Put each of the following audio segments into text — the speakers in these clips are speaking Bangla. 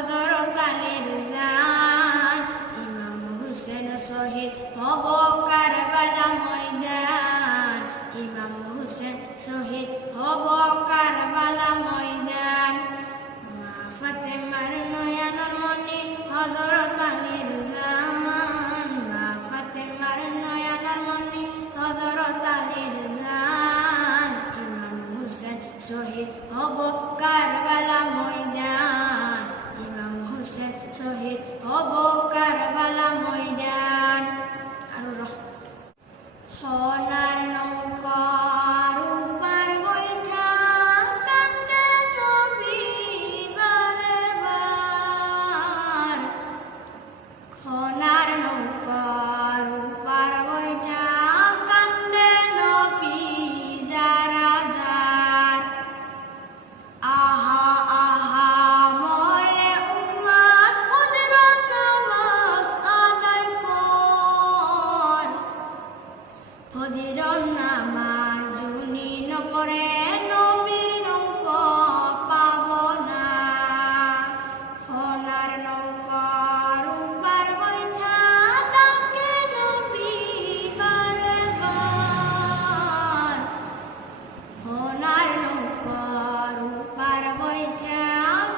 হযরত আলীর জান ইমাম হুসেন শহীদ হব কারবালা ময়দান ইমাম হুসেন শহীদ হব কারবালা ময়দান মা ফাতেমার নয়নের মনি হযরত আলীর জান মা ফাতেমার নয়নের মনি হযরত আলীর জান ইমাম হুসেন শহীদ হব কারবালা ময়দান ইমাম হুসেন শহীদ হব কারবালা ময়দান সোনার নৌকার উপর বৈঠা কান্দে নবী বারে বার সোনার নৌকার উপর বৈঠা কান্দে নবী যারা যার আহা আহা মরে উম্মত ফজরের নামাজ আদায় কর ফজরের নামাজ জুনি ন পড়ে নবীর নৌকা পাব না সোনার নৌকার উপর বৈঠা ডাকে নবী বারে বার সোনার নৌকার উপর বৈঠা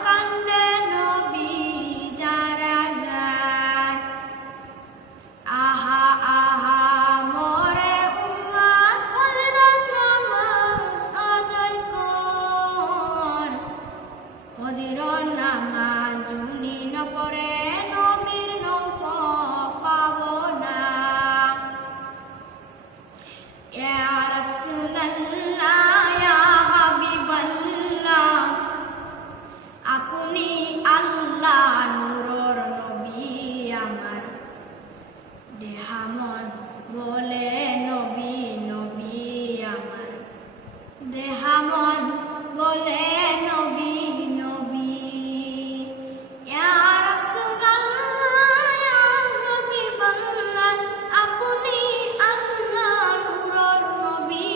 কান্দে নবী যারা যার আহা আহা মরে উম্মত ফজরের নামাজ আদায় কর ফজরের নামাজ জুনি ন পড়ে নবীর নৌকা পাব না ইয়া রাসূলুল্লাহ ইয়া হাবিবাল্লাহ আপনি আল্লাহ নূরের নবী আমার দেহামন বলে নবী নবী আমার দেহামন বলে নবী নবী ইয়া রাসূলুল্লাহ ইয়া হাবিবাল্লাহ আপনি আল্লাহ নূরের নবী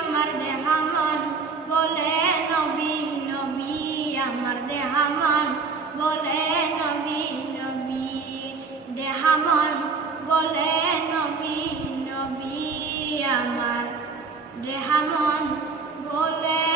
আমার দেহামন বলে নবী নবী আমার দেহামন বলে নবী নবী দেহামন বলে নবী নবী আমার দেহামন বলে